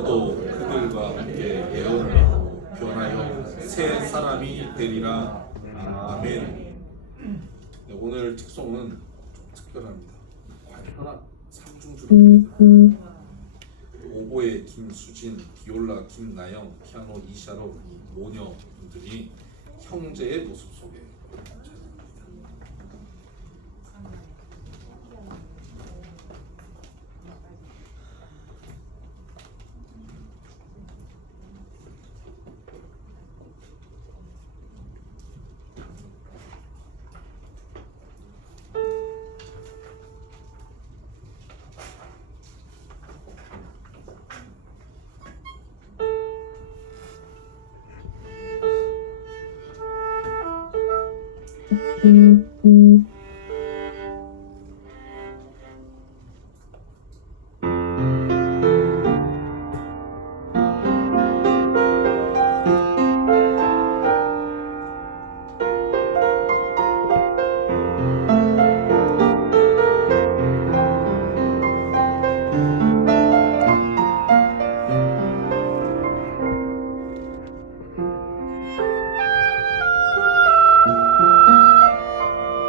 너도 그들과 함께 예언하고 변하여 새 사람이 되리라. 아멘. 네, 오늘 특송은 좀 특별합니다. 관현악 삼중주를 오보에 김수진, 비올라 김나영, 피아노 이샤로 이 모녀분들이 형제의 모습 속에 찬양합니다.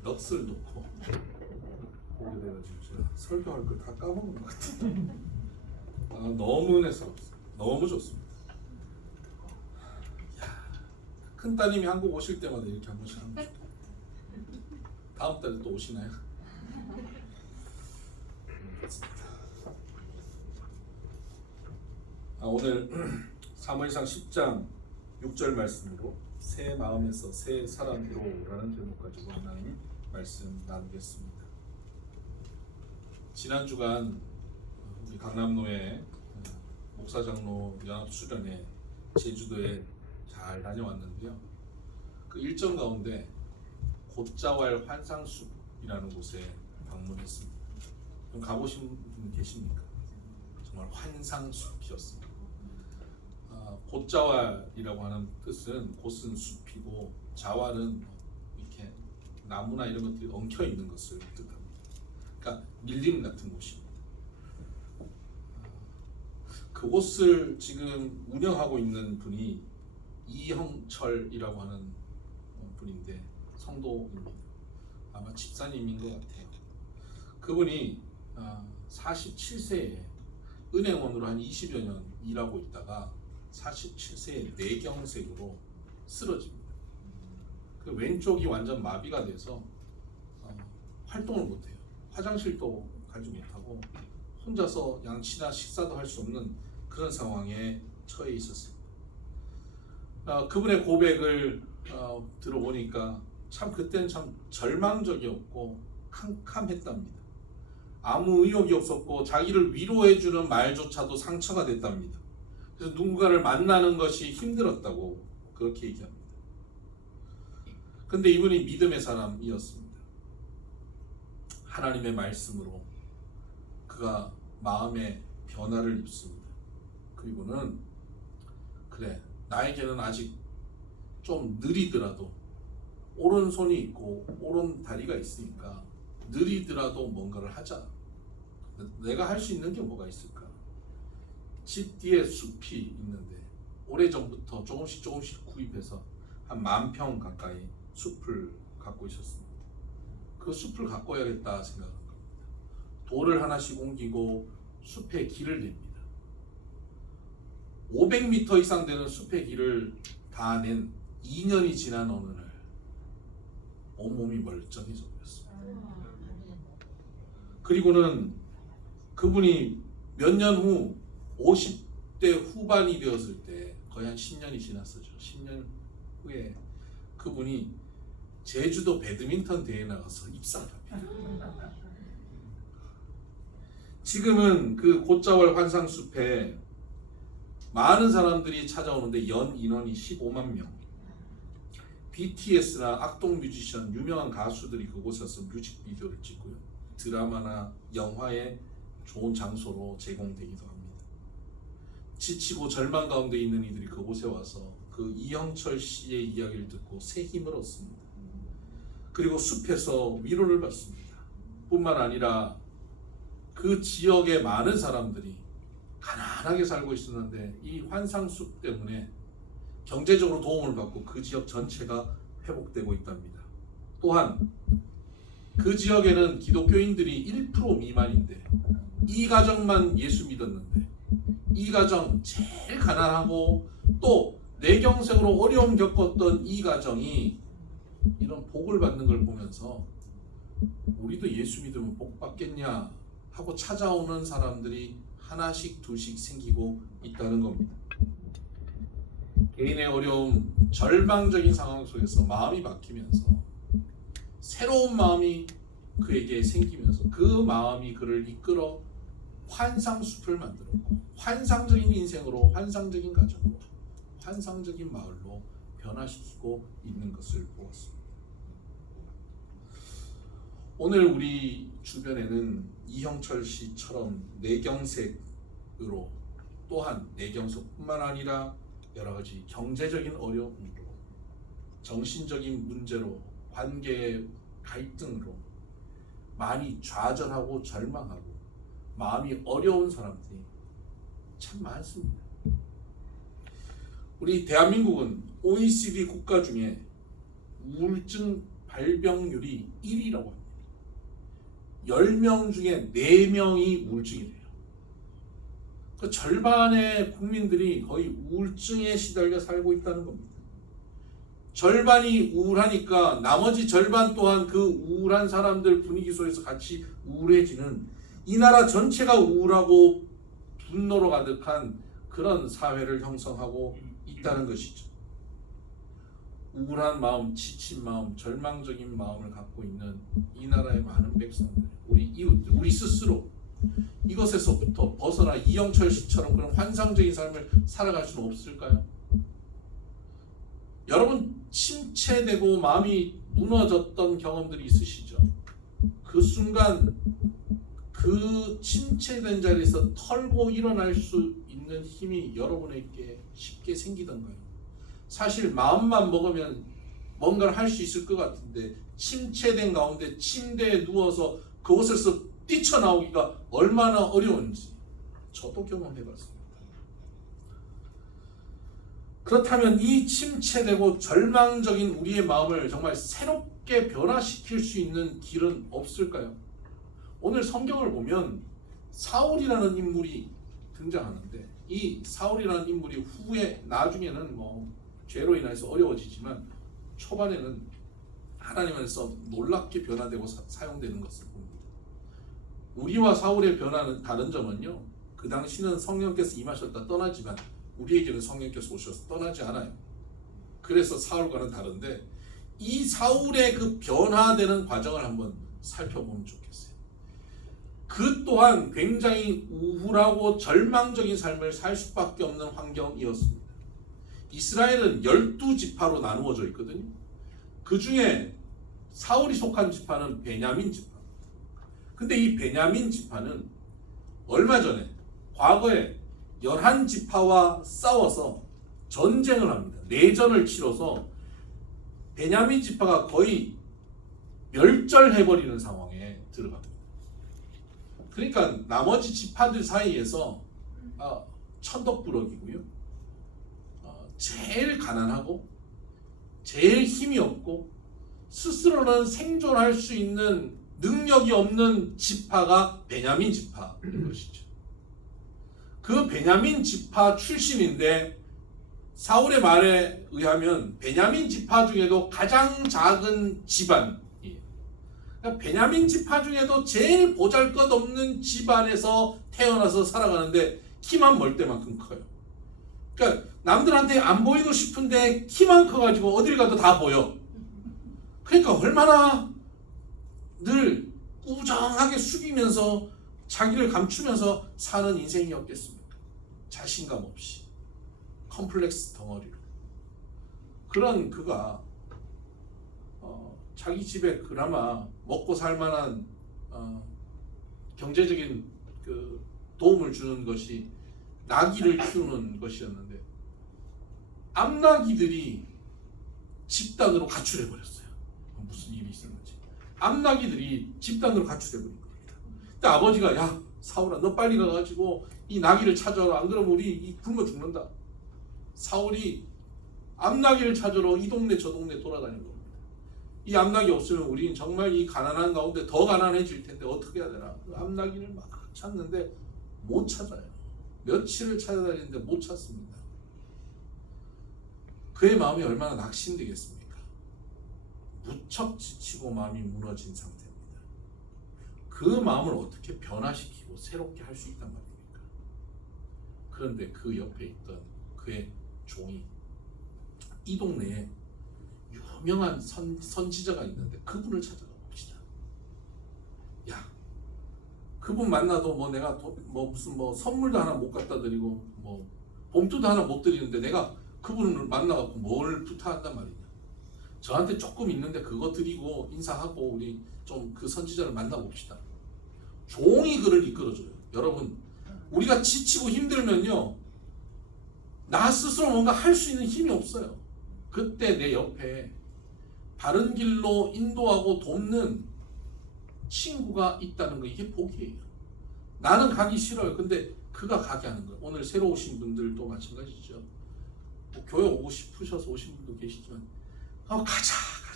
넋을 놓고 보게 돼가지고 제가 설교할 걸 다 까먹은 것 같아요. 너무 은혜스럽습니다. 너무 좋습니다. 큰 따님이 한국 오실 때마다 이렇게 한 번씩 하는 거죠. 다음 달에 또 오시나요? 오늘 사무엘상 10장 6절 말씀으로 새 마음에서 새 사람으로라는 제목 가지고 하나님 말씀 나누겠습니다. 지난 주간 우리 강남노회 목사장로 연합수련회 제주도에 잘 다녀왔는데요. 그 일정 가운데 곶자왈 환상숲이라는 곳에 방문했습니다. 좀 가보신 분 계십니까? 정말 환상숲이었습니다. 곶자왈이라고 하는 뜻은 곶은 숲이고 자왈은 이렇게 나무나 이런 것들이 엉켜 있는 것을 뜻합니다. 그러니까 밀림 같은 곳입니다. 그곳을 지금 운영하고 있는 분이 이형철이라고 하는 분인데 성도입니다. 아마 집사님인 것 같아요. 그분이 47세에 은행원으로 한 20여 년 일하고 있다가 47세에 뇌경색으로 쓰러집니다. 그 왼쪽이 완전 마비가 돼서 활동을 못해요. 화장실도 가지 못하고 혼자서 양치나 식사도 할 수 없는 그런 상황에 처해 있었습니다. 그분의 고백을 들어보니까 참 그때는 참 절망적이었고 캄캄했답니다. 아무 의욕이 없었고 자기를 위로해주는 말조차도 상처가 됐답니다. 그래서 누군가를 만나는 것이 힘들었다고 그렇게 얘기합니다. 근데 이분이 믿음의 사람이었습니다. 하나님의 말씀으로 그가 마음의 변화를 입습니다. 그리고는 그래, 나에게는 아직 좀 느리더라도 오른손이 있고 오른다리가 있으니까 느리더라도 뭔가를 하자. 내가 할 수 있는 게 뭐가 있을까? 집 뒤에 숲이 있는데 오래전부터 조금씩 구입해서 한 10,000평 가까이 숲을 갖고 있었습니다. 그 숲을 가꿔야겠다 생각한 겁니다. 돌을 하나씩 옮기고 숲에 길을 냅니다. 500m 이상 되는 숲의 길을 다 낸 2년이 지난 어느 날 온몸이 멀쩡해져 버렸습니다. 그리고는 그분이 몇 년 후 50대 후반이 되었을 때 거의 한 10년이 지났었죠. 10년 후에 그분이 제주도 배드민턴 대회에 나가서 입상을 합니다. 지금은 그 곶자왈 환상숲에 많은 사람들이 찾아오는데 연 인원이 15만 명. BTS나 악동 뮤지션, 유명한 가수들이 그곳에서 뮤직비디오를 찍고요. 드라마나 영화의 좋은 장소로 제공되기도 합니다. 지치고 절망 가운데 있는 이들이 그곳에 와서 그 이형철 씨의 이야기를 듣고 새 힘을 얻습니다. 그리고 숲에서 위로를 받습니다. 뿐만 아니라 그 지역의 많은 사람들이 가난하게 살고 있었는데 이 환상숲 때문에 경제적으로 도움을 받고 그 지역 전체가 회복되고 있답니다. 또한 그 지역에는 기독교인들이 1% 미만인데 이 가정만 예수 믿었는데 이 가정 제일 가난하고 또 뇌경색으로 어려움 겪었던 이 가정이 이런 복을 받는 걸 보면서 우리도 예수 믿으면 복 받겠냐 하고 찾아오는 사람들이 하나씩 둘씩 생기고 있다는 겁니다. 개인의 어려움, 절망적인 상황 속에서 마음이 바뀌면서 새로운 마음이 그에게 생기면서 그 마음이 그를 이끌어 환상숲을 만들었고 환상적인 인생으로, 환상적인 가정으로, 환상적인 마을로 변화시키고 있는 것을 보았습니다. 오늘 우리 주변에는 이형철 씨처럼 뇌경색으로 또한 뇌경색뿐만 아니라 여러 가지 경제적인 어려움으로, 정신적인 문제로, 관계의 갈등으로 많이 좌절하고 절망하고 마음이 어려운 사람들이 참 많습니다. 우리 대한민국은 OECD 국가 중에 우울증 발병률이 1이라고 합니다. 10명 중에 4명이 우울증이래요. 그 절반의 국민들이 거의 우울증에 시달려 살고 있다는 겁니다. 절반이 우울하니까 나머지 절반 또한 그 우울한 사람들 분위기 속에서 같이 우울해지는, 이 나라 전체가 우울하고 분노로 가득한 그런 사회를 형성하고 있다는 것이죠. 우울한 마음, 지친 마음, 절망적인 마음을 갖고 있는 이 나라의 많은 백성들, 우리 이웃들, 우리 스스로 이것에서부터 벗어나 이영철 씨처럼 그런 환상적인 삶을 살아갈 수는 없을까요? 여러분, 침체되고 마음이 무너졌던 경험들이 있으시죠? 그 순간 그 침체된 자리에서 털고 일어날 수 있는 힘이 여러분에게 쉽게 생기던가요? 사실 마음만 먹으면 뭔가를 할 수 있을 것 같은데, 침체된 가운데 침대에 누워서 그곳에서 뛰쳐나오기가 얼마나 어려운지 저도 경험해봤습니다. 그렇다면 이 침체되고 절망적인 우리의 마음을 정말 새롭게 변화시킬 수 있는 길은 없을까요? 오늘 성경을 보면 사울이라는 인물이 등장하는데, 이 사울이라는 인물이 후에 나중에는 죄로 인해서 어려워지지만 초반에는 하나님 안에서 놀랍게 변화되고 사용되는 것을 봅니다. 우리와 사울의 변화는 다른 점은요, 그 당시는 성령께서 임하셨다 떠나지만 우리에게는 성령께서 오셔서 떠나지 않아요. 그래서 사울과는 다른데, 이 사울의 그 변화되는 과정을 한번 살펴보면 좋겠어요. 그 또한 굉장히 우울하고 절망적인 삶을 살 수밖에 없는 환경이었습니다. 이스라엘은 12지파로 나누어져 있거든요. 그 중에 사울이 속한 지파는 베냐민 지파. 근데 이 베냐민 지파는 얼마 전에 과거에 11지파와 싸워서 전쟁을 합니다. 내전을 치러서 베냐민 지파가 거의 멸절해버리는 상황에 들어갑니다. 그러니까 나머지 지파들 사이에서 천덕부럭이고요, 제일 가난하고 제일 힘이 없고 스스로는 생존할 수 있는 능력이 없는 지파가 베냐민 지파인 것이죠. 그 베냐민 지파 출신인데, 사울의 말에 의하면 베냐민 지파 중에도 가장 작은 집안이에요. 그러니까 베냐민 지파 중에도 제일 보잘것없는 집안에서 태어나서 살아가는데 키만 멀 때만큼 커요. 그러니까 남들한테 안 보이고 싶은데 키만 커가지고 어딜 가도 다 보여. 그러니까 얼마나 늘 꾸정하게 숙이면서 자기를 감추면서 사는 인생이었겠습니까? 자신감 없이 컴플렉스 덩어리로. 그런 그가 자기 집에 그나마 먹고 살만한 경제적인 그 도움을 주는 것이 나귀를 키우는 것이었는데, 암나귀들이 집단으로 가출해 버렸어요. 무슨 일이 있었는지 암나귀들이 집단으로 가출해 버린 겁니다. 근데 아버지가, 야 사울아, 너 빨리 가가지고 이 나귀를 찾아라, 안 그러면 우리 굶어 죽는다. 사울이 암나귀를 찾으러 이 동네 저 동네 돌아다닌 겁니다. 이 암나귀 없으면 우리는 정말 이 가난한 가운데 더 가난해질 텐데 어떻게 해야 되나. 그 암나귀를 막 찾는데 못 찾아요. 며칠을 찾아다니는데 못 찾습니다. 그의 마음이 얼마나 낙심되겠습니까? 무척 지치고 마음이 무너진 상태입니다. 그 마음을 어떻게 변화시키고 새롭게 할 수 있단 말입니까? 그런데 그 옆에 있던 그의 종이 이 동네에 유명한 선지자가 있는데 그분을 찾아가 봅시다. 야, 그분 만나도 내가 무슨 선물도 하나 못 갖다 드리고 봉투도 하나 못 드리는데 내가 그분을 만나갖고 뭘 부탁한단 말이냐. 저한테 조금 있는데 그거 드리고 인사하고 우리 좀 그 선지자를 만나봅시다. 종이 그를 이끌어줘요. 여러분, 우리가 지치고 힘들면요, 나 스스로 뭔가 할 수 있는 힘이 없어요. 그때 내 옆에 바른 길로 인도하고 돕는 친구가 있다는 거, 이게 복이에요. 나는 가기 싫어요. 근데 그가 가게 하는 거예요. 오늘 새로 오신 분들도 마찬가지죠. 교회 오고 싶으셔서 오신 분도 계시지만 가자.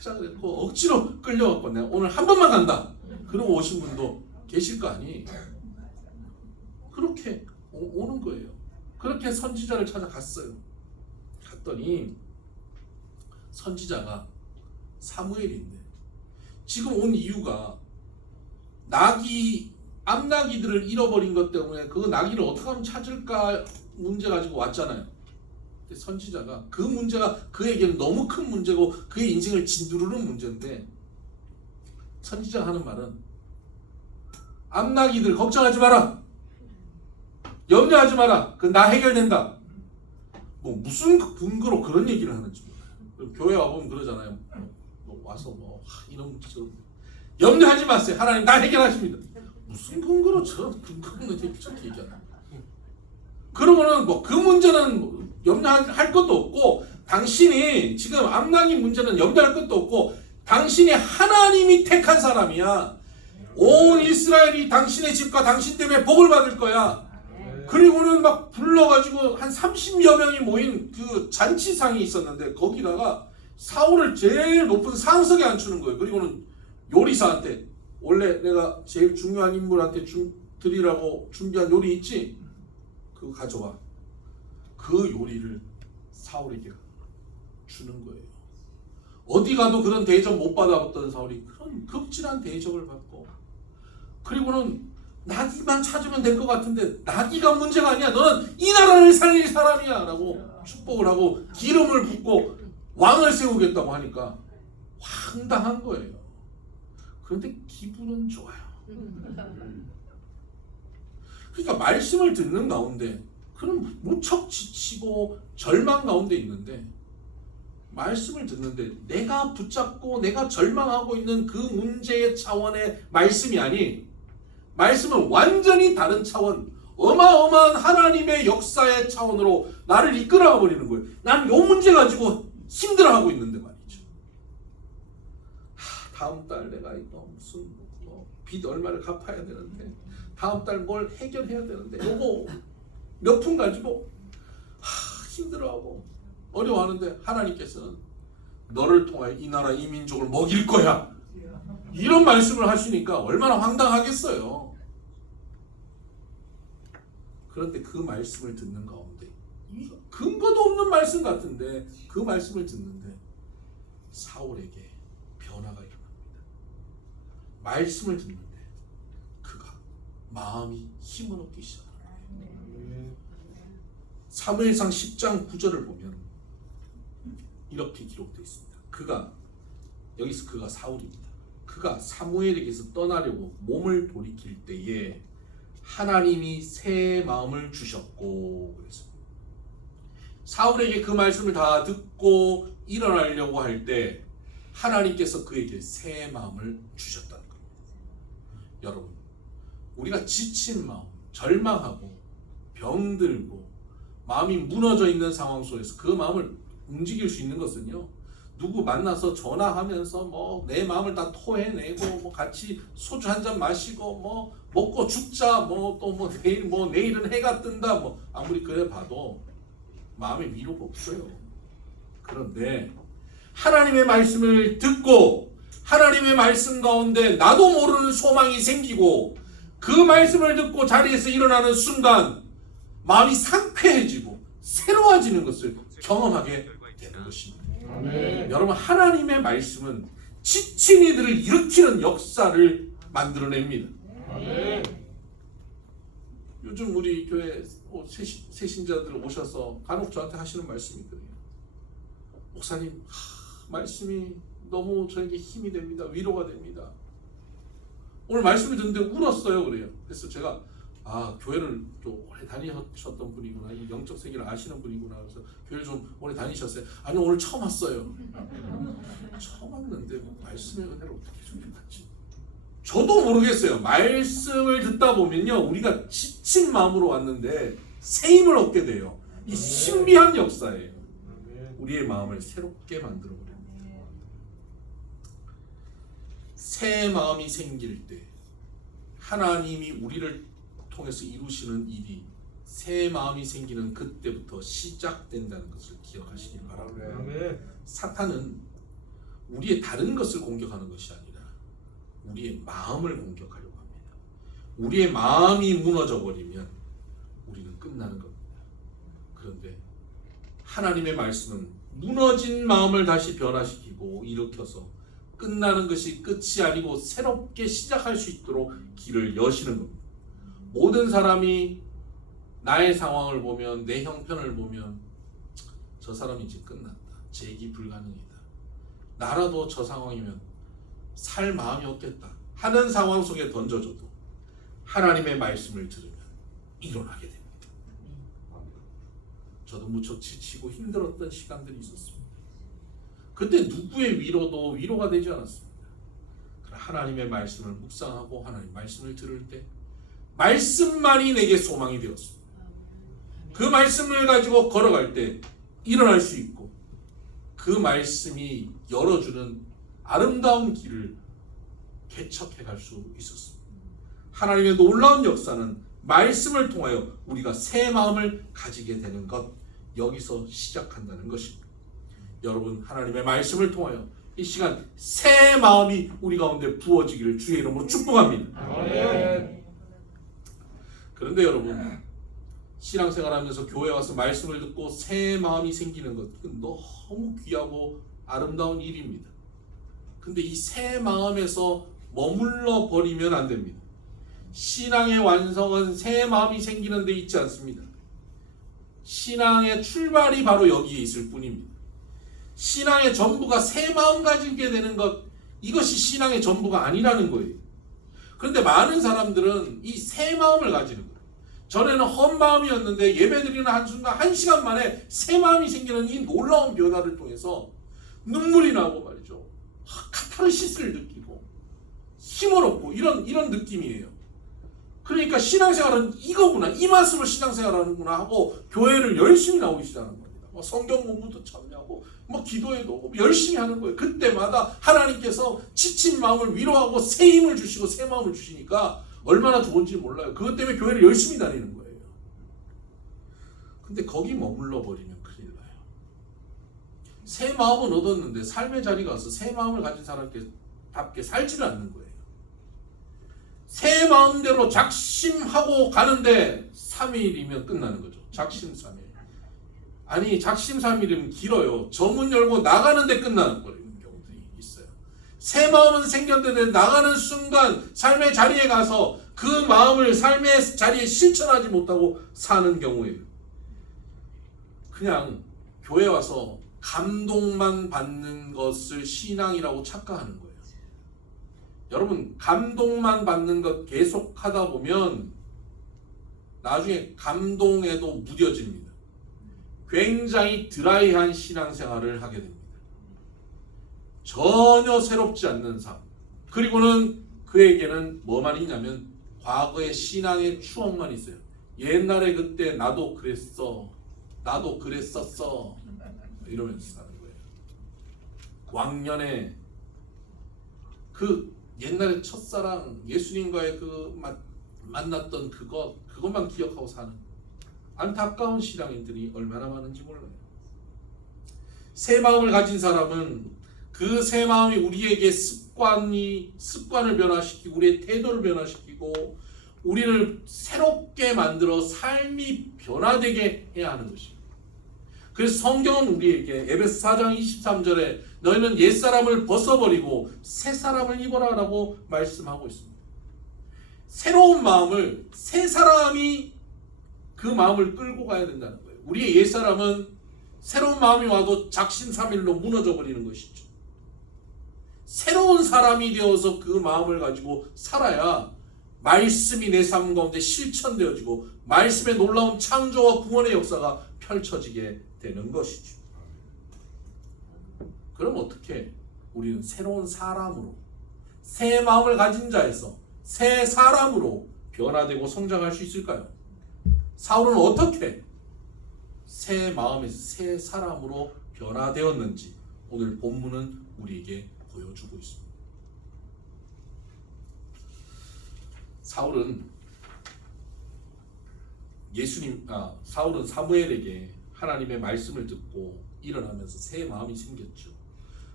가자 그랬고 억지로 끌려갖고 내가 오늘 한 번만 간다 그러고 오신 분도 계실 거 아니에요. 그렇게 오는 거예요. 그렇게 선지자를 찾아갔어요. 갔더니 선지자가 사무엘인데 지금 온 이유가 암나귀들을 잃어버린 것 때문에 그 나귀를 어떻게 하면 찾을까 문제 가지고 왔잖아요. 근데 선지자가 그 문제가 그에게는 너무 큰 문제고 그의 인생을 짓누르는 문제인데 선지자가 하는 말은 암나귀들 걱정하지 마라. 염려하지 마라. 그 나 해결된다. 뭐 무슨 근거로 그런 얘기를 하는지 몰라요. 교회 와보면 그러잖아요. 와서 이런 문제처럼 염려하지 마세요. 하나님 다 해결하십니다. 무슨 근거로 저런 근거 없는 얘기 저렇게 얘기하나. 그러면은 그 문제는 염려할 것도 없고 당신이 지금 암나귀 문제는 염려할 것도 없고 당신이 하나님이 택한 사람이야. 온 이스라엘이 당신의 집과 당신 때문에 복을 받을 거야. 그리고는 막 불러가지고 한 30여 명이 모인 그 잔치상이 있었는데 거기다가 사울을 제일 높은 상석에 앉추는 거예요. 그리고는 요리사한테 원래 내가 제일 중요한 인물한테 드리라고 준비한 요리 있지? 그거 가져와. 그 요리를 사울에게 주는 거예요. 어디 가도 그런 대접 못 받아봤던 사울이 그런 극진한 대접을 받고 그리고는 나귀만 찾으면 될 것 같은데 나귀가 문제가 아니야. 너는 이 나라를 살릴 사람이야 라고 축복을 하고 기름을 붓고 왕을 세우겠다고 하니까 황당한 거예요. 그런데 기분은 좋아요. 그러니까 말씀을 듣는 가운데 그는 무척 지치고 절망 가운데 있는데 말씀을 듣는데 내가 붙잡고 내가 절망하고 있는 그 문제의 차원의 말씀이 아닌 말씀은 완전히 다른 차원, 어마어마한 하나님의 역사의 차원으로 나를 이끌어가 버리는 거예요. 나는 이 문제 가지고 힘들어하고 있는데 말이죠. 다음 달 내가 이거 무슨 빚 얼마를 갚아야 되는데 다음 달 뭘 해결해야 되는데 요거 몇 푼 가지고 힘들어하고 어려워하는데 하나님께서는 너를 통하여 이 나라 이 민족을 먹일 거야. 이런 말씀을 하시니까 얼마나 황당하겠어요. 그런데 그 말씀을 듣는 가운데 근거도 없는 말씀 같은데 그 말씀을 듣는데 사울에게 변화가 일어납니다. 말씀을 듣는데 그가 마음이 힘을 얻기 시작합니다. 사무엘상 10장 9절을 보면 이렇게 기록되어 있습니다. 여기서 그가 사울입니다. 그가 사무엘에게서 떠나려고 몸을 돌이킬 때에 하나님이 새 마음을 주셨고 그래서 사울에게 그 말씀을 다 듣고 일어나려고 할 때 하나님께서 그에게 새 마음을 주셨다는 겁니다. 여러분 우리가 지친 마음, 절망하고 병들고 마음이 무너져 있는 상황 속에서 그 마음을 움직일 수 있는 것은요 누구 만나서 전화하면서 내 마음을 다 토해내고 같이 소주 한잔 마시고 먹고 죽자 내일은 해가 뜬다 아무리 그래 봐도 마음에 위로가 없어요. 그런데 하나님의 말씀을 듣고 하나님의 말씀 가운데 나도 모르는 소망이 생기고 그 말씀을 듣고 자리에서 일어나는 순간 마음이 상쾌해지고 새로워지는 것을 경험하게 되는 것입니다. 아멘. 여러분 하나님의 말씀은 지친 이들을 일으키는 역사를 만들어냅니다. 아멘. 요즘 우리 교회 새신자들 오셔서 간혹 저한테 하시는 말씀이 그래요. 목사님 말씀이 너무 저에게 힘이 됩니다. 위로가 됩니다. 오늘 말씀을 듣는데 울었어요 그래요. 그래서 제가 교회를 또 오래 다니셨던 분이구나. 이 영적 세계를 아시는 분이구나. 그래서 교회를 좀 오래 다니셨어요. 아니 오늘 처음 왔어요. 처음 왔는데 말씀의 은혜를 어떻게 좀 받지? 저도 모르겠어요. 말씀을 듣다 보면요 우리가 지친 마음으로 왔는데 새 힘을 얻게 돼요. 이 신비한 역사예요. 우리의 마음을 새롭게 만들어버려요. 새 마음이 생길 때 하나님이 우리를 통해서 이루시는 일이 새 마음이 생기는 그때부터 시작된다는 것을 기억하시기 바랍니다. 사탄은 우리의 다른 것을 공격하는 것이 아니라 우리의 마음을 공격하려고 합니다. 우리의 마음이 무너져 버리면 우리는 끝나는 겁니다. 그런데 하나님의 말씀은 무너진 마음을 다시 변화시키고 일으켜서 끝나는 것이 끝이 아니고 새롭게 시작할 수 있도록 길을 여시는 겁니다. 모든 사람이 나의 상황을 보면, 내 형편을 보면 저 사람이 이제 끝났다, 재기 불가능이다, 나라도 저 상황이면 살 마음이 없겠다 하는 상황 속에 던져줘도 하나님의 말씀을 들으면 일어나게 됩니다. 저도 무척 지치고 힘들었던 시간들이 있었습니다. 그때 누구의 위로도 위로가 되지 않았습니다. 하나님의 말씀을 묵상하고 하나님의 말씀을 들을 때 말씀만이 내게 소망이 되었습니다. 그 말씀을 가지고 걸어갈 때 일어날 수 있고, 그 말씀이 열어주는 아름다운 길을 개척해 갈 수 있었습니다. 하나님의 놀라운 역사는 말씀을 통하여 우리가 새 마음을 가지게 되는 것, 여기서 시작한다는 것입니다. 여러분, 하나님의 말씀을 통하여 이 시간 새 마음이 우리 가운데 부어지기를 주의 이름으로 축복합니다. 그런데 여러분, 신앙생활하면서 교회 와서 말씀을 듣고 새 마음이 생기는 것, 너무 귀하고 아름다운 일입니다. 근데 이 새 마음에서 머물러 버리면 안 됩니다. 신앙의 완성은 새 마음이 생기는 데 있지 않습니다. 신앙의 출발이 바로 여기에 있을 뿐입니다. 신앙의 전부가 새 마음 가지게 되는 것, 이것이 신앙의 전부가 아니라는 거예요. 그런데 많은 사람들은 이 새 마음을 가지는 거예요. 전에는 헛 마음이었는데 예배드리는 한순간 1시간 만에 새 마음이 생기는 이 놀라운 변화를 통해서 눈물이 나고 말이죠, 카타르시스를 느끼고 힘을 얻고 이런 느낌이에요. 그러니까 신앙생활은 이거구나, 이 맛으로 신앙생활하는구나 하고 교회를 열심히 나오기 시작하는 겁니다. 성경 공부도 참여하고 기도에도 열심히 하는 거예요. 그때마다 하나님께서 지친 마음을 위로하고 새 힘을 주시고 새 마음을 주시니까 얼마나 좋은지 몰라요. 그것 때문에 교회를 열심히 다니는 거예요. 근데 거기 머물러 버리면 큰일 나요. 새 마음은 얻었는데 삶의 자리가 와서 새 마음을 가진 사람답게 살지를 않는 거예요. 새 마음대로 작심하고 가는데 3일이면 끝나는 거죠. 작심 3일. 아니, 작심 3일이면 길어요. 저문 열고 나가는데 끝나는 경우들이 있어요. 새 마음은 생겼는데 나가는 순간 삶의 자리에 가서 그 마음을 삶의 자리에 실천하지 못하고 사는 경우에 그냥 교회 와서 감동만 받는 것을 신앙이라고 착각하는 거예요. 여러분, 감동만 받는 것 계속 하다 보면 나중에 감동에도 무뎌집니다. 굉장히 드라이한 신앙생활을 하게 됩니다. 전혀 새롭지 않는 삶. 그리고는 그에게는 뭐만 있냐면 과거의 신앙의 추억만 있어요. 옛날에 그때 나도 그랬어, 나도 그랬었어, 이러면서 사는 거예요. 왕년에 그 옛날에 첫사랑, 예수님과의 그 만났던 그것만 기억하고 사는 안타까운 신앙인들이 얼마나 많은지 몰라요. 새 마음을 가진 사람은 그 새 마음이 우리에게 습관을 변화시키고 우리의 태도를 변화시키고 우리를 새롭게 만들어 삶이 변화되게 해야 하는 것입니다. 그래서 성경은 우리에게 에베소 4장 23절에 너희는 옛사람을 벗어버리고 새사람을 입어라 라고 말씀하고 있습니다. 새로운 마음을 새 사람이 그 마음을 끌고 가야 된다는 거예요. 우리의 옛사람은 새로운 마음이 와도 작심삼일로 무너져 버리는 것이죠. 새로운 사람이 되어서 그 마음을 가지고 살아야 말씀이 내 삶 가운데 실천되어지고 말씀의 놀라운 창조와 구원의 역사가 펼쳐지게 되는 것이죠. 그럼 어떻게 우리는 새로운 사람으로, 새 마음을 가진 자에서 새 사람으로 변화되고 성장할 수 있을까요? 사울은 어떻게 새 마음에서 새 사람으로 변화되었는지 오늘 본문은 우리에게 보여주고 있습니다. 사울은 사무엘에게 하나님의 말씀을 듣고 일어나면서 새 마음이 생겼죠.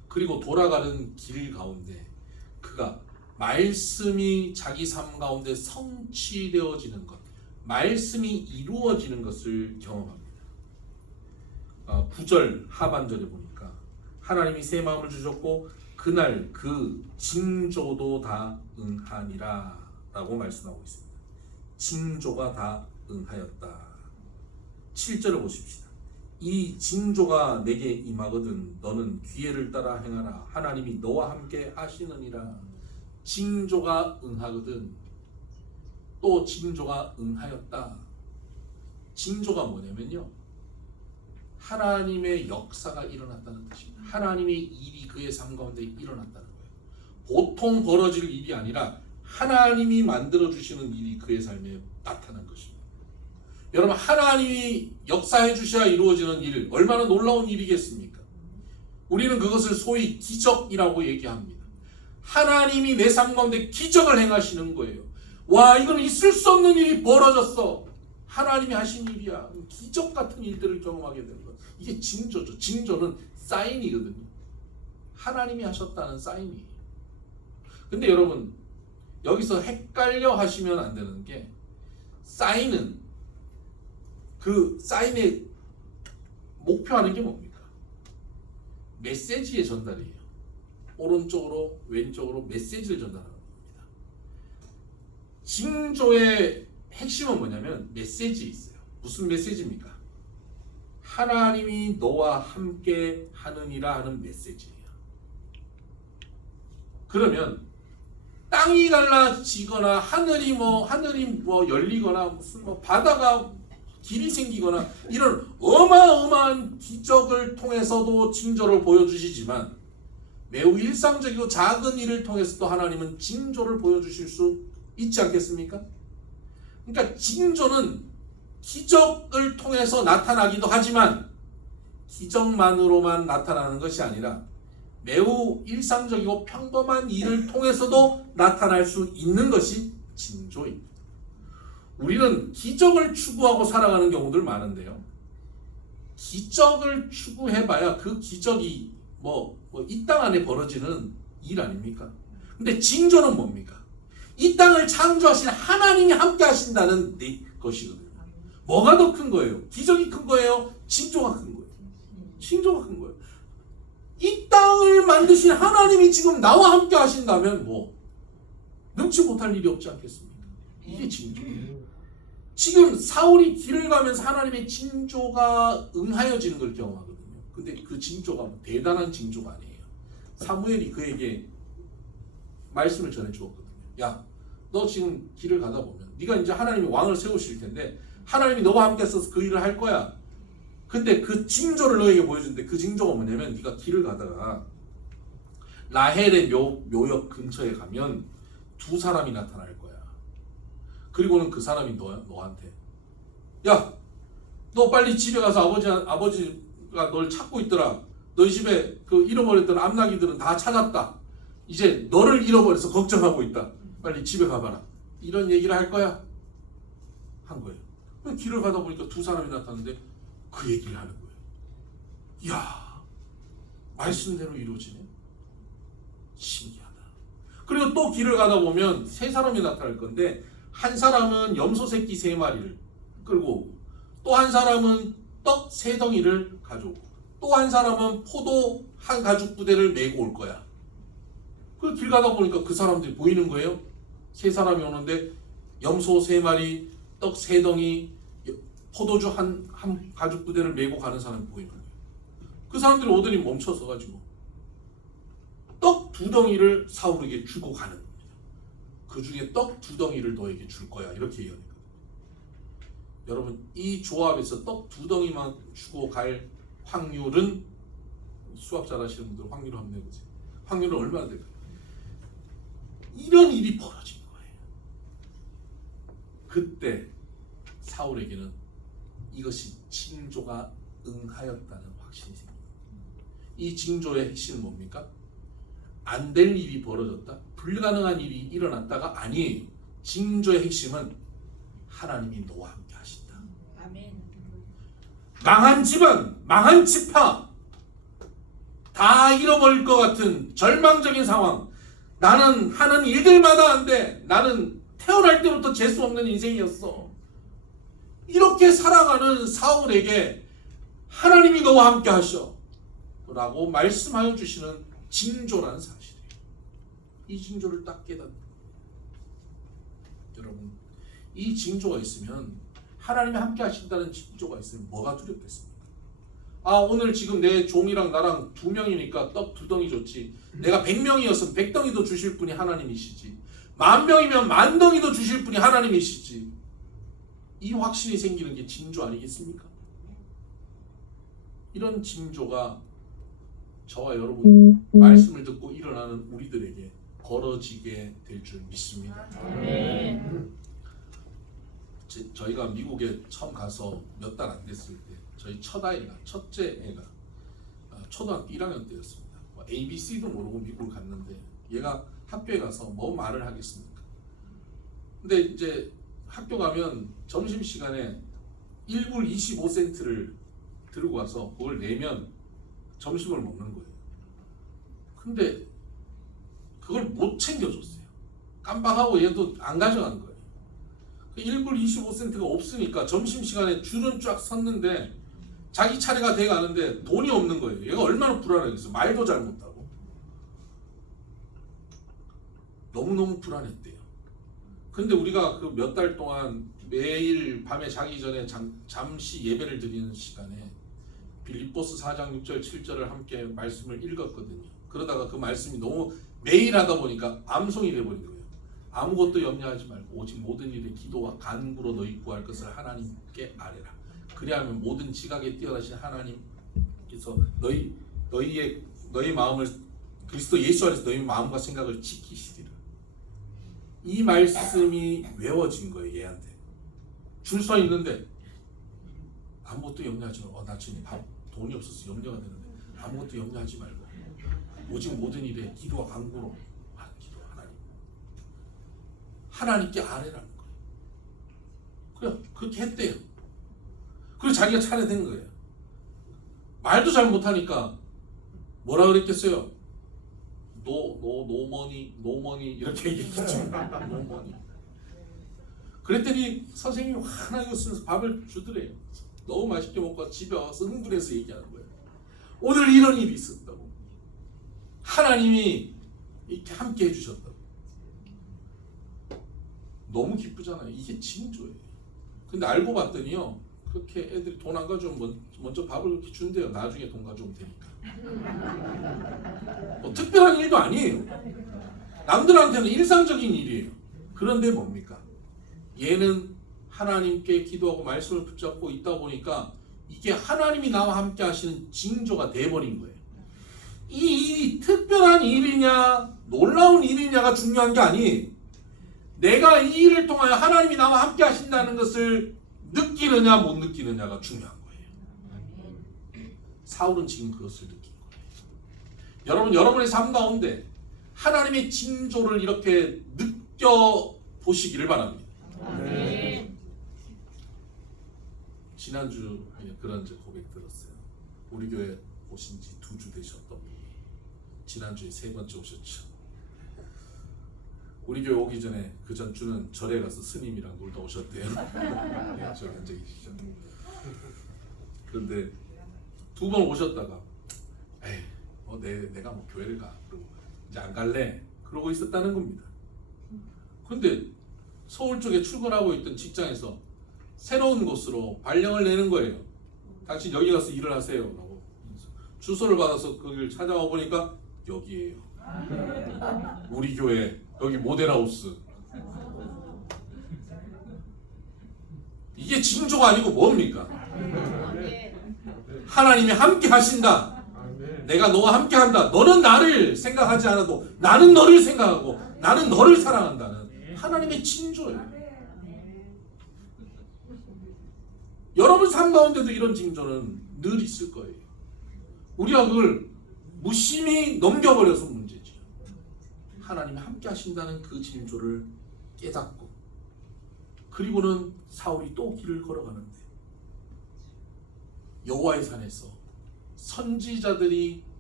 그리고 돌아가는 길 가운데 그가 말씀이 자기 삶 가운데 성취되어지는 것, 말씀이 이루어지는 것을 경험합니다. 9절 하반절에 보니까 하나님이 새 마음을 주셨고 그날 그 징조도 다 응하니라 라고 말씀하고 있습니다. 징조가 다 응하였다. 7절을 보십시다. 이 징조가 내게 임하거든 너는 기회를 따라 행하라. 하나님이 너와 함께 하시느니라. 징조가 응하거든. 또 징조가 응하였다. 징조가 뭐냐면요, 하나님의 역사가 일어났다는 뜻입니다. 하나님의 일이 그의 삶 가운데 일어났다는 거예요. 보통 벌어질 일이 아니라 하나님이 만들어주시는 일이 그의 삶에 나타난 것입니다. 여러분, 하나님이 역사해 주셔야 이루어지는 일, 얼마나 놀라운 일이겠습니까? 우리는 그것을 소위 기적이라고 얘기합니다. 하나님이 내 삶 가운데 기적을 행하시는 거예요. 와, 이건 있을 수 없는 일이 벌어졌어. 하나님이 하신 일이야. 기적 같은 일들을 경험하게 되는 거예요. 이게 징조죠. 징조는 사인이거든요. 하나님이 하셨다는 사인이에요. 근데 여러분, 여기서 헷갈려 하시면 안 되는 게, 사인은 그 사인의 목표하는 게 뭡니까? 메시지의 전달이에요. 오른쪽으로 왼쪽으로 메시지를 전달하는 겁니다. 징조의 핵심은 뭐냐면 메시지에 있어요. 무슨 메시지입니까? 하나님이 너와 함께 하느니라 하는 메시지예요. 그러면 땅이 갈라지거나 하늘이 열리거나 무슨 바다가 길이 생기거나 이런 어마어마한 기적을 통해서도 징조를 보여주시지만, 매우 일상적이고 작은 일을 통해서도 하나님은 징조를 보여주실 수 있지 않겠습니까? 그러니까 징조는 기적을 통해서 나타나기도 하지만 기적만으로만 나타나는 것이 아니라 매우 일상적이고 평범한 일을 통해서도 나타날 수 있는 것이 징조입니다. 우리는 기적을 추구하고 살아가는 경우들 많은데요, 기적을 추구해봐야 그 기적이 이 땅 안에 벌어지는 일 아닙니까? 근데 징조는 뭡니까? 이 땅을 창조하신 하나님이 함께 하신다는 것이거든요. 뭐가 더 큰 거예요? 기적이 큰 거예요? 징조가 큰 거예요? 징조가 큰 거예요. 이 땅을 만드신 하나님이 지금 나와 함께 하신다면 능치 못할 일이 없지 않겠습니까? 이게 징조예요. 지금 사울이 길을 가면서 하나님의 징조가 응하여지는 걸 경험하거든요. 근데 그 징조가 대단한 징조가 아니에요. 사무엘이 그에게 말씀을 전해 주었거든요. 야, 너 지금 길을 가다 보면 네가 이제 하나님이 왕을 세우실 텐데 하나님이 너와 함께 있어서 그 일을 할 거야. 근데 그 징조를 너에게 보여주는데, 그 징조가 뭐냐면 네가 길을 가다가 라헬의 묘역 근처에 가면 두 사람이 나타날 거야. 그리고는 그 사람이 너한테, 야, 너 빨리 집에 가서 아버지가 널 찾고 있더라. 너희 집에 그 잃어버렸던 암나기들은 다 찾았다. 이제 너를 잃어버려서 걱정하고 있다. 빨리 집에 가봐라. 이런 얘기를 할 거야. 한 거예요. 길을 가다 보니까 두 사람이 나타났는데 그 얘기를 하는 거예요. 이야, 말씀대로 이루어지네. 신기하다. 그리고 또 길을 가다 보면 세 사람이 나타날 건데, 한 사람은 염소 새끼 3마리를 끌고, 또 한 사람은 떡 3덩이를 가져오고, 또 한 사람은 포도 한 가죽 부대를 메고 올 거야. 그 길 가다 보니까 그 사람들이 보이는 거예요. 세 사람이 오는데 염소 3마리, 떡 3덩이, 포도주 한 가죽 부대를 메고 가는 사람이 보이는 거예요. 그 사람들이 오더니 멈춰서 가지고 떡 2덩이를 사울에게 주고 가는 겁니다. 그 중에 떡 2덩이를 너에게 줄 거야. 이렇게 얘기합니다. 여러분, 이 조합에서 떡 2덩이만 주고 갈 확률은, 수학 잘하시는 분들 확률을 한번 내보세요. 확률은 얼마나 될까요? 이런 일이 벌어진 거예요. 그때 사울에게는 이것이 징조가 응하였다는 확신이 생깁니다. 이 징조의 핵심은 뭡니까? 안 될 일이 벌어졌다, 불가능한 일이 일어났다가 아니에요. 징조의 핵심은 하나님이 너와 함께 하신다. 아멘. 망한 집안, 망한 지파, 다 다 잃어버릴 것 같은 절망적인 상황. 나는 하는 일들마다 안 돼. 나는 태어날 때부터 재수 없는 인생이었어. 이렇게 살아가는 사울에게 하나님이 너와 함께 하셔 라고 말씀하여 주시는 징조라는 사실이에요. 이 징조를 딱 깨닫는 여러분, 이 징조가 있으면, 하나님이 함께 하신다는 징조가 있으면 뭐가 두렵겠습니까? 아, 오늘 지금 내 종이랑 나랑 2명이니까 떡 2덩이 줬지. 내가 100명이었으면 100덩이도 주실 분이 하나님이시지. 10,000명이면 10,000덩이도 주실 분이 하나님이시지. 이 확신이 생기는 게 징조 아니겠습니까? 이런 징조가 저와 여러분 말씀을 듣고 일어나는 우리들에게 벌어지게 될 줄 믿습니다. 저희가 미국에 처음 가서 몇 달 안 됐을 때 저희 첫째 애가 초등학교 1학년 때였습니다. ABC도 모르고 미국을 갔는데 얘가 학교에 가서 뭐 말을 하겠습니까? 근데 이제 학교 가면 점심시간에 1불 25센트를 들고 와서 그걸 내면 점심을 먹는 거예요. 근데 그걸 못 챙겨줬어요. 깜빡하고 얘도 안 가져간 거예요. 1불 25센트가 없으니까 점심시간에 줄은 쫙 섰는데 자기 차례가 돼 가는데 돈이 없는 거예요. 얘가 얼마나 불안하겠어요. 말도 잘 못하고. 너무너무 불안했대요. 근데 우리가 그 몇 달 동안 매일 밤에 자기 전에 잠시 예배를 드리는 시간에 빌립보스 4장 6절 7절을 함께 말씀을 읽었거든요. 그러다가 그 말씀이 너무 매일 하다 보니까 암송이 돼버린 거예요. 아무것도 염려하지 말고 오직 모든 일에 기도와 간구로 너희 구할 것을 하나님께 아뢰라. 그리하면 모든 지각에 뛰어나신 하나님께서 너희 마음을 그리스도 예수 안에서 너희 마음과 생각을 지키시리라. 이 말씀이 외워진 거예요. 얘한테 줄 서 있는데 아무것도 염려하지 말고 나 지금 돈이 없어서 염려가 되는데 아무것도 염려하지 말고 오직 모든 일에 기도와 간구로 하나님께 아뢰라는 거예요. 그래, 그렇게 했대요. 그리고 자기가 차례된 거예요. 말도 잘 못하니까 뭐라 그랬겠어요? 노머니 이렇게 얘기했죠. 노머니. 그랬더니 선생님이 환하게 웃으면서 밥을 주더래요. 너무 맛있게 먹고 집에 와서 흥분해서 얘기하는 거예요. 오늘 이런 일이 있었다고. 하나님이 이렇게 함께 해주셨다고. 너무 기쁘잖아요. 이게 징조예요. 근데 알고 봤더니요, 그렇게 애들이 돈 안 가져오면 먼저 밥을 그렇게 준대요. 나중에 돈 가져오면 되니까. 뭐 특별한 일도 아니에요. 남들한테는 일상적인 일이에요. 그런데 뭡니까? 얘는 하나님께 기도하고 말씀을 붙잡고 있다 보니까 이게 하나님이 나와 함께 하시는 징조가 돼버린 거예요. 이 일이 특별한 일이냐 놀라운 일이냐가 중요한 게 아니에요. 내가 이 일을 통하여 하나님이 나와 함께 하신다는 것을 느끼느냐 못 느끼느냐가 중요한 거예요. 사울은 지금 그것을 느낀 거예요. 여러분, 여러분의 삶 가운데 하나님의 징조를 이렇게 느껴보시기를 바랍니다. 지난주 그런 고백 들었어요. 우리 교회 오신 지 2주 되셨던 분이 지난주에 3번째 오셨죠. 우리 교회 오기 전에 그 전주는 절에 가서 스님이랑 놀다 오셨대요. 네, 저 현장이시죠. 그런데 2번 오셨다가 내가 뭐 교회를 가 그러고 이제 안 갈래 그러고 있었다는 겁니다. 근데 서울 쪽에 출근하고 있던 직장에서 새로운 곳으로 발령을 내는 거예요. 당신 여기 가서 일을 하세요 라고 주소를 받아서 거기를 찾아와 보니까 여기에요. 우리 교회 여기 모델하우스. 이게 징조가 아니고 뭡니까? 하나님이 함께 하신다. 내가 너와 함께 한다. 너는 나를 생각하지 않아도 나는 너를 생각하고 나는 너를 사랑한다는 하나님의 징조예요. 여러분 삶 가운데도 이런 징조는 늘 있을 거예요. 우리가 그걸 무심히 넘겨버려서 문제지. 하나님이 함께 하신다는 그 징조를 깨닫고 그리고는 사울이 또 길을 걸어가는데 여호와의 산에서 선지자들이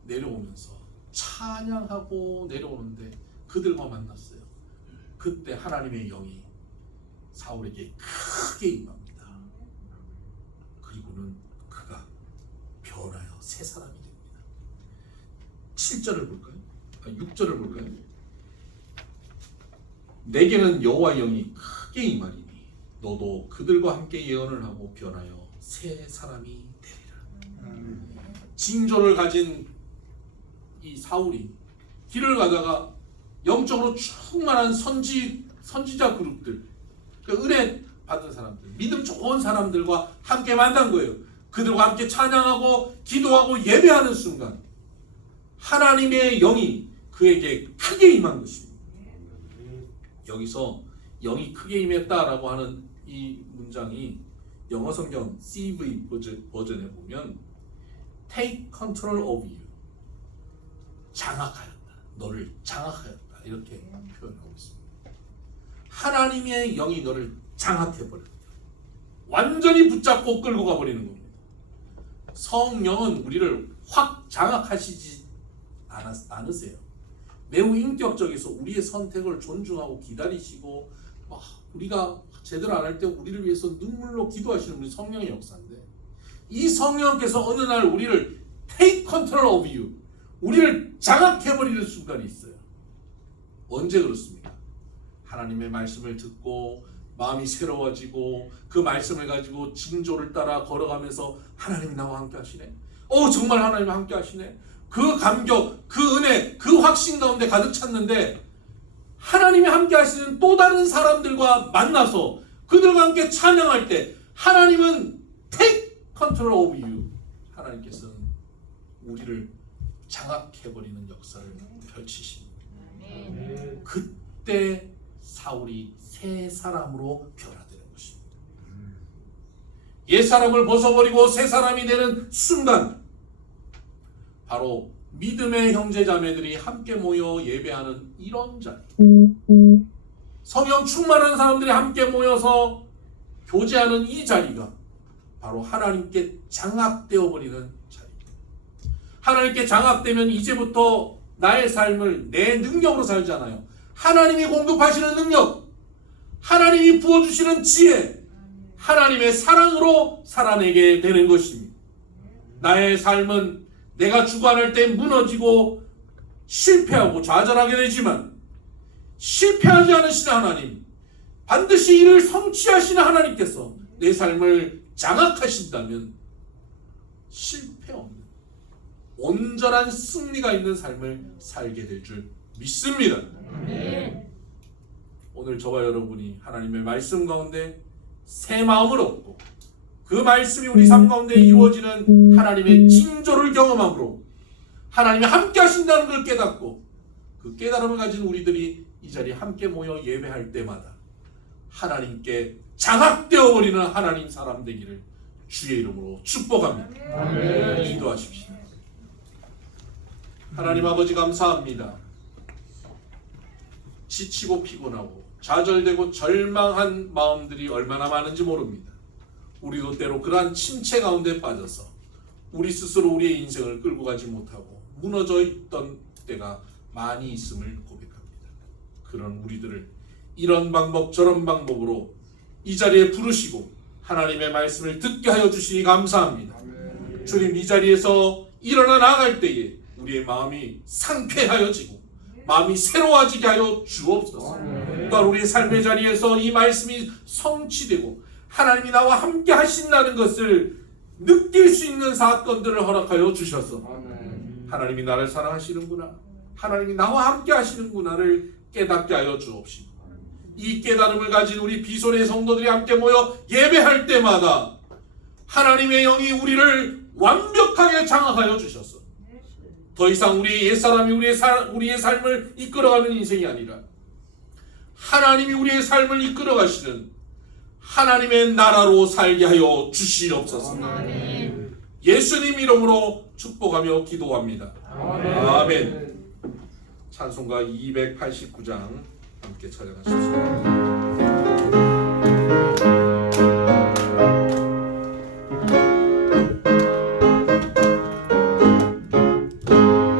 내려오면서 찬양하고 내려오는데 그들과 만났어요. 그때 하나님의 영이 사울에게 크게 임합니다. 그리고는 그가 변하여 새 사람이 됩니다. 7절을 볼까요? 6절을 볼까요? 내게는 여호와 영이 크게 임하리니 너도 그들과 함께 예언을 하고 변하여 새 사람이 되리라. 징조를 가진 이 사울이 길을 가다가 영적으로 충만한 선지자 그룹들, 그 은혜 받은 사람들, 믿음 좋은 사람들과 함께 만난 거예요. 그들과 함께 찬양하고 기도하고 예배하는 순간 하나님의 영이 그에게 크게 임한 것입니다. 여기서 영이 크게 임했다라고 하는 이 문장이 영어 성경 CV 버전에 보면 Take control of you, 장악하였다, 너를 장악하였다, 이렇게 표현하고 있습니다. 하나님의 영이 너를 장악해버렸다, 완전히 붙잡고 끌고 가버리는 겁니다. 성령은 우리를 확 장악하시지 않으세요. 매우 인격적이서 우리의 선택을 존중하고 기다리시고, 우리가 제대로 안 할 때 우리를 위해서 눈물로 기도하시는 분이 성령의 역사인데, 이 성령께서 어느 날 우리를 take control of you, 우리를 장악해버리는 순간이 있어요. 언제 그렇습니까? 하나님의 말씀을 듣고 마음이 새로워지고 그 말씀을 가지고 징조를 따라 걸어가면서 하나님이 나와 함께 하시네, 정말 하나님이 함께 하시네, 그 감격, 그 은혜, 그 확신 가운데 가득 찼는데 하나님이 함께 하시는 또 다른 사람들과 만나서 그들과 함께 찬양할 때 하나님은 take control of you, 하나님께서는 우리를 장악해버리는 역사를 펼치십니다. 그때 사울이 새 사람으로 변화되는 것입니다. 옛 사람을 벗어버리고 새 사람이 되는 순간 바로 믿음의 형제자매들이 함께 모여 예배하는 이런 자리, 성령 충만한 사람들이 함께 모여서 교제하는 이 자리가 바로 하나님께 장악되어 버리는 자리입니다. 하나님께 장악되면 이제부터 나의 삶을 내 능력으로 살잖아요. 하나님이 공급하시는 능력, 하나님이 부어주시는 지혜, 하나님의 사랑으로 살아내게 되는 것입니다. 나의 삶은 내가 주관할 때 무너지고 실패하고 좌절하게 되지만 실패하지 않으시는 하나님, 반드시 이를 성취하시는 하나님께서 내 삶을 장악하신다면 실패 없는 온전한 승리가 있는 삶을 살게 될 줄 믿습니다. 오늘 저와 여러분이 하나님의 말씀 가운데 새 마음을 얻고 그 말씀이 우리 삶 가운데 이루어지는 하나님의 징조를 경험함으로 하나님이 함께 하신다는 걸 깨닫고 그 깨달음을 가진 우리들이 이 자리에 함께 모여 예배할 때마다 하나님께 장악되어 버리는 하나님 사람 되기를 주의 이름으로 축복합니다. 기도하십시오. 하나님 아버지 감사합니다. 지치고 피곤하고 좌절되고 절망한 마음들이 얼마나 많은지 모릅니다. 우리도 때로 그러한 침체 가운데 빠져서 우리 스스로 우리의 인생을 끌고 가지 못하고 무너져 있던 때가 많이 있음을 고백합니다. 그런 우리들을 이런 방법 저런 방법으로 이 자리에 부르시고 하나님의 말씀을 듣게 하여 주시니 감사합니다. 주님, 이 자리에서 일어나 나갈 때에 우리의 마음이 상쾌하여지고 마음이 새로워지게 하여 주옵소서. 또한 우리의 삶의 자리에서 이 말씀이 성취되고 하나님이 나와 함께 하신다는 것을 느낄 수 있는 사건들을 허락하여 주셔서 하나님이 나를 사랑하시는구나, 하나님이 나와 함께 하시는구나를 깨닫게 하여 주옵시고, 이 깨달음을 가진 우리 비손의 성도들이 함께 모여 예배할 때마다 하나님의 영이 우리를 완벽하게 장악하여 주셔서 더 이상 우리의 옛사람이 우리의 삶을 이끌어가는 인생이 아니라 하나님이 우리의 삶을 이끌어가시는 하나님의 나라로 살게 하여 주시옵소서. 예수님 이름으로 축복하며 기도합니다. 아멘. 찬송가 289장 함께 찬양하십시오.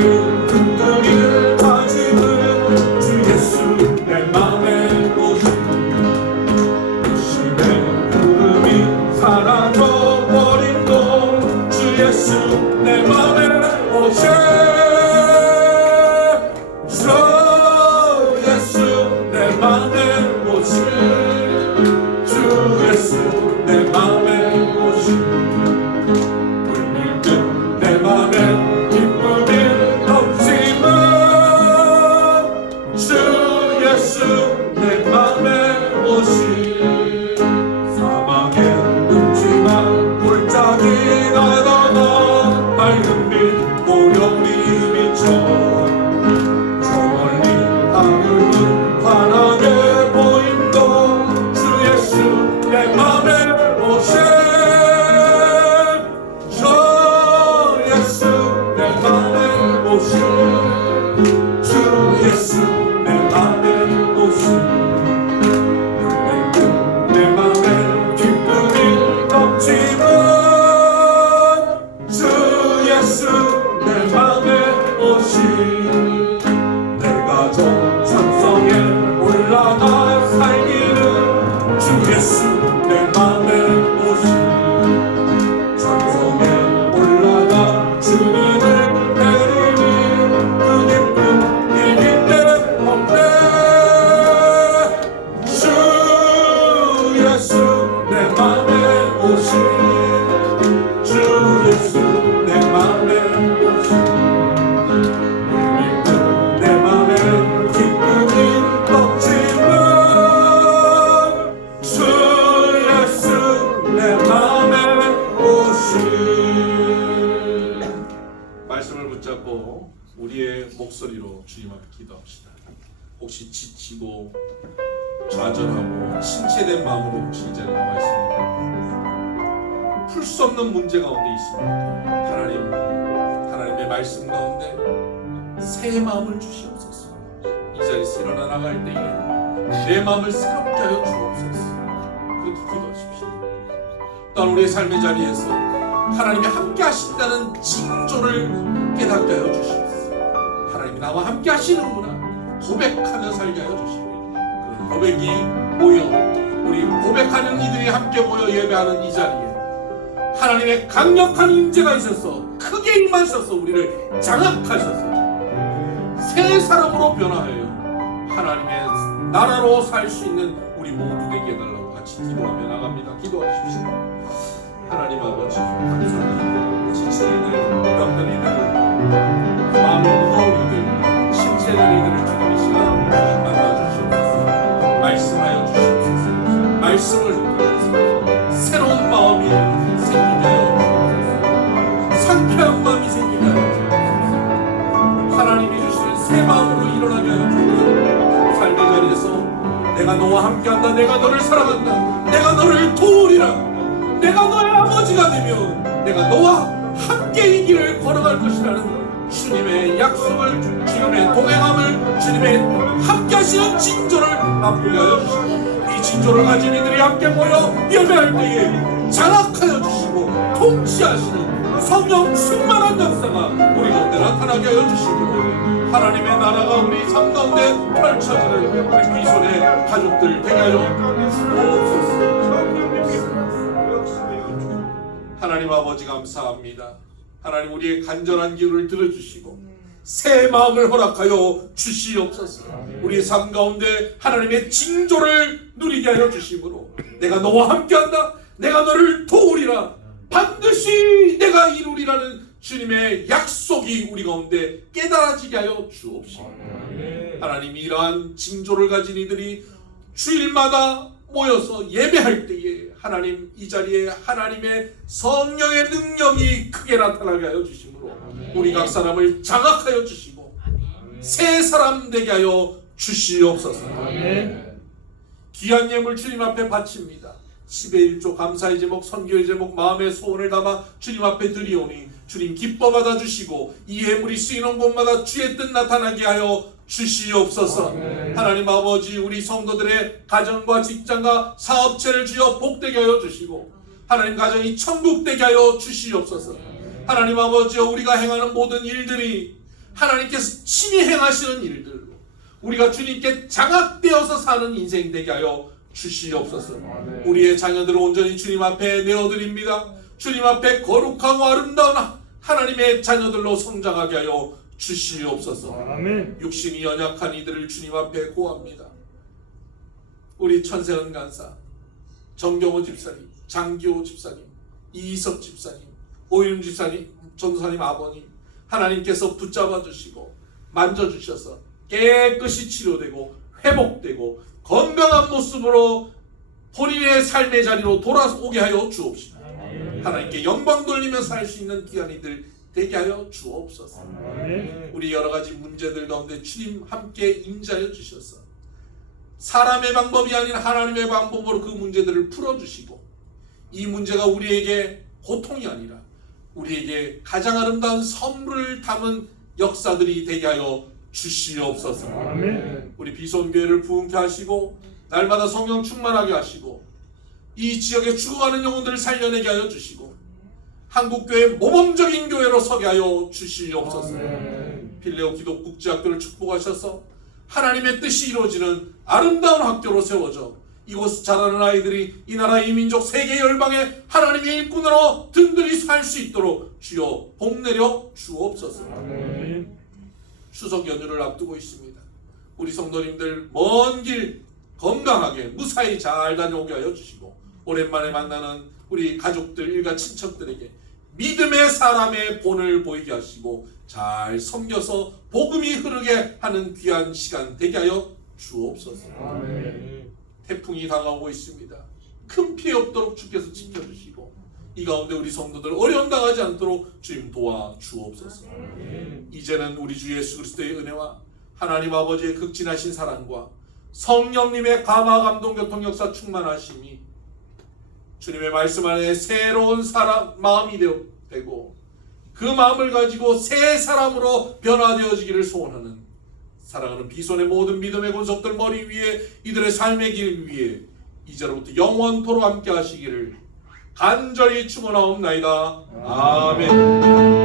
마음을 든든히 다지는 주 예수 내 맘에 오신 의심의 구름이 사라져버린 도 주 예수 내 맘에 오신 주 예수 내 맘에 오신 주 예수 내 맘에 오신 불밀든 내 맘에 기쁨이 넘치는 주 예수 내 맘에 오신 사막의 음침한 골짜기 가다가 밝은 빛 보령이 비쳐 저 멀리 하늘은 환하게 보인도 주 예수 내 맘에 오신 주 예수 내 맘에 오신 주 예수 내 맘에 오신 내 맘에 기쁨이 넘치는 주 예수 내 맘에 오신 내가 저 산성에 올라가 살기는 주 예수 내 맘에 오신 산성에 올라가 주님을 데리니 그 기쁨 이길 때 없네 주 예수 내 맘에 오신 주 예수 내 맘에 오신 내 맘에 기쁨이 넘치는 주 예수 내 맘에 오신 말씀을 붙잡고 우리의 목소리로 주님 앞에 기도합시다. 혹시 지치고 좌절하고 침체된 마음으로 혹시 이 자리에 나와 있습니까? 풀 수 없는 문제 가운데 있습니까? 하나님의 말씀 가운데 새 마음을 주시옵소서. 이 자리에서 일어나 나갈 때에 내 마음을 새롭게 하여 주옵소서. 그렇게 기도하십시오. 또한 우리의 삶의 자리에서 하나님이 함께 하신다는 징조를 깨닫게 하여 주시옵소서. 하나님이 나와 함께 하시는구나 고백하며 살게 하여 주시고 그런 고백이 모여 우리 고백하는 이들이 함께 모여 예배하는 이 자리에 하나님의 강력한 임재가 있어서 크게 임하셔서 우리를 장악하셔서 새 사람으로 변화하여 하나님의 나라로 살 수 있는 우리 모두 되게 해달라고 같이 기도하며 나갑니다. 기도하십시오. 하나님 아버지 감사합니다. 지친 이들, 병든 이들, 마음이 무거운 이들, 심체된 이들을 주님 이 시간 만나주시옵소서. 말씀하여 주시옵소서. 말씀을 듣고 새로운 마음이 생기게 하여 주옵소서. 상쾌한 마음이 생기게 하여 주옵소서. 하나님이 주시는 새 마음으로 일어나게 하여 주옵소서. 삶의 자리에서 내가 너와 함께한다. 내가 너를 사랑한다. 내가 너를 도우리라. 내가 너의 아버지가 되며 내가 너와 함께 이 길을 걸어갈 것이라는 주님의 약속을, 주님의 동행함을, 주님의 함께 하시는 징조를 맛보게 하여 주시고 이 징조를 가진 이들이 함께 모여 예배할 때에 장악하여 주시고 통치하시는 성령 충만한 역사가 우리 가운데 나타나게 하여 주시고 하나님의 나라가 우리 삶 가운데 펼쳐지는 우리 비손의 가족들 되게 하여 주옵소서. 하나님 아버지 감사합니다. 하나님 우리의 간절한 기도를 들어주시고 새 마음을 허락하여 주시옵소서. 우리의 삶 가운데 하나님의 징조를 누리게 하여 주심으로 내가 너와 함께한다. 내가 너를 도우리라. 반드시 내가 이루리라는 주님의 약속이 우리 가운데 깨달아지게 하여 주옵시고 하나님 이러한 징조를 가진 이들이 주일마다 모여서 예배할 때에 하나님 이 자리에 하나님의 성령의 능력이 크게 나타나게 하여 주심으로 우리 각 사람을 장악하여 주시고 새 사람 되게 하여 주시옵소서. 귀한 예물 주님 앞에 바칩니다. 10의 1조 감사의 제목, 선교의 제목, 마음의 소원을 담아 주님 앞에 드리오니 주님 기뻐 받아주시고 이 예물이 쓰이는 곳마다 주의 뜻 나타나게 하여 주시옵소서. 하나님 아버지 우리 성도들의 가정과 직장과 사업체를 주여 복되게 하여 주시고 하나님 가정이 천국 되게 하여 주시옵소서. 하나님 아버지 우리가 행하는 모든 일들이 하나님께서 친히 행하시는 일들, 우리가 주님께 장악되어서 사는 인생 되게 하여 주시옵소서. 우리의 자녀들을 온전히 주님 앞에 내어드립니다. 주님 앞에 거룩하고 아름다운 하나님의 자녀들로 성장하게 하여 주시옵소서. 아멘. 육신이 연약한 이들을 주님 앞에 고합니다. 우리 천세은 간사, 정경호 집사님, 장기호 집사님, 이희석 집사님, 오윤 집사님, 전도사님 아버님, 하나님께서 붙잡아 주시고 만져주셔서 깨끗이 치료되고 회복되고 건강한 모습으로 본인의 삶의 자리로 돌아오게 하여 주옵시고, 하나님께 영광 돌리며 살 수 있는 기한이들 되게 하여 주옵소서. 우리 여러 가지 문제들 가운데 주님 함께 임자여 주셔서 사람의 방법이 아닌 하나님의 방법으로 그 문제들을 풀어주시고, 이 문제가 우리에게 고통이 아니라 우리에게 가장 아름다운 선물을 담은 역사들이 되게 하여 주시옵소서. 아멘. 우리 비손교회를 부흥케 하시고 날마다 성령 충만하게 하시고 이 지역에 죽어가는 영혼들을 살려내게 하여 주시고 한국교회 모범적인 교회로 서게 하여 주시옵소서. 필레오 기독 국제학교를 축복하셔서 하나님의 뜻이 이루어지는 아름다운 학교로 세워져 이곳 자라는 아이들이 이 나라 이 민족 세계 열방의 하나님의 일꾼으로 든든히 살 수 있도록 주여 복내려 주옵소서. 추석 연휴를 앞두고 있습니다. 우리 성도님들 먼 길 건강하게 무사히 잘 다녀오게 하여 주시고, 오랜만에 만나는 우리 가족들 일가 친척들에게 믿음의 사람의 본을 보이게 하시고 잘 섬겨서 복음이 흐르게 하는 귀한 시간 되게 하여 주옵소서. 태풍이 다가오고 있습니다. 큰 피해 없도록 주께서 지켜주시고 이 가운데 우리 성도들 어려움 당하지 않도록 주님 도와 주옵소서. 이제는 우리 주 예수 그리스도의 은혜와 하나님 아버지의 극진하신 사랑과 성령님의 감화 감동 교통 역사 충만하심이 주님의 말씀 안에 새로운 마음이 되고 그 마음을 가지고 새 사람으로 변화되어지기를 소원하는 사랑하는 비손의 모든 믿음의 권속들 머리 위에 이들의 삶의 길 위에 이제로부터 영원토록 함께 하시기를 간절히 축원하옵나이다. 아멘.